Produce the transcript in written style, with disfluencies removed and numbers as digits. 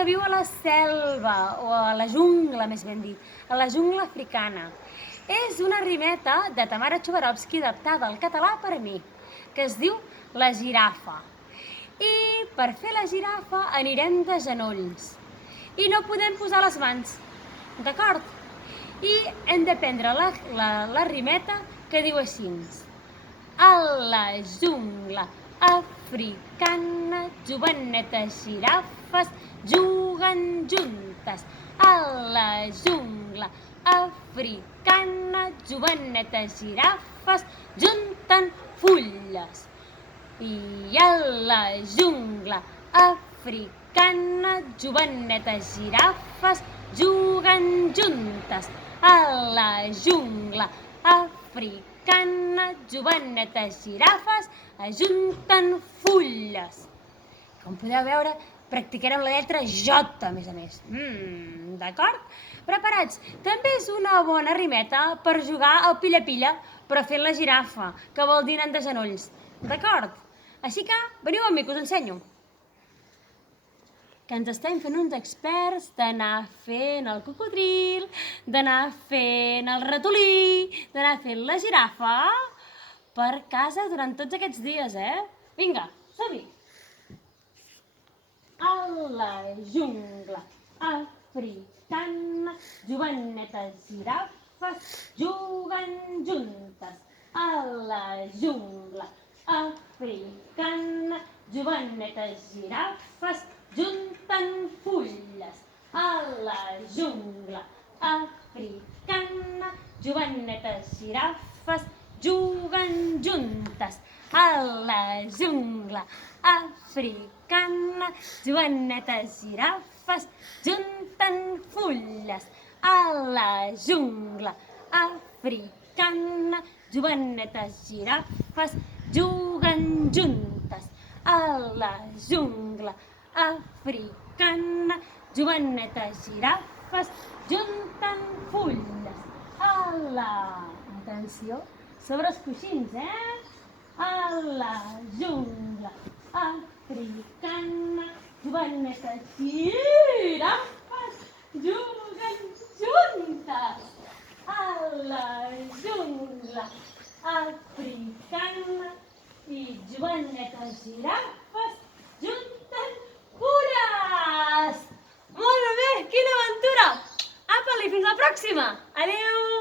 que viu a la selva, o a la jungla, més ben dit, a la jungla africana. És una rimeta de Tamara Chobarovsky adaptada al català per a mi, que es diu La girafa. I per fer la girafa anirem de genolls. I no podem posar les mans, d'acord? I hem de prendre la rimeta que diu així. A la jungla africana, jovenetes girafes juguen juntes. A la jungla africana, jovenetes girafes junten fulles. I a la jungla africana, jovenetes girafes juguen juntes. A la jungla africana, jovenetes girafes ajunten fulles. Com podeu veure, practicarem la lletra J, a més. D'acord? Preparats? També és una bona rimeta per jugar al pilla-pilla, però fent la girafa, que vol dir anant de genolls. D'acord? Així que, veniu amb mi, que us ensenyo. Que ens estem fent uns experts d'anar fent el cocodril, d'anar fent el ratolí, d'anar fent la girafa per casa durant tots aquests dies, Vinga, som-hi! A la jungla africana, jovenetes girafes juguen juntes. A la jungla africana, jovenetes girafes junten fulles. A la jungla africana, jovenetes girafes juguen juntes. A la jungla africana, jovenetes girafes junten fulles. A la jungla africana, jovenetes girafes juguen juntes. A la jungla africana, jovenetes girafes junten fulles. Atenció, sobre els coixins, A la jungla africana, jovenetes girafes juguen juntes. A la jungla africana i jovenetes girafes junten fulles. Molt bé, quina aventura! Apa, i fins la pròxima! Adéu!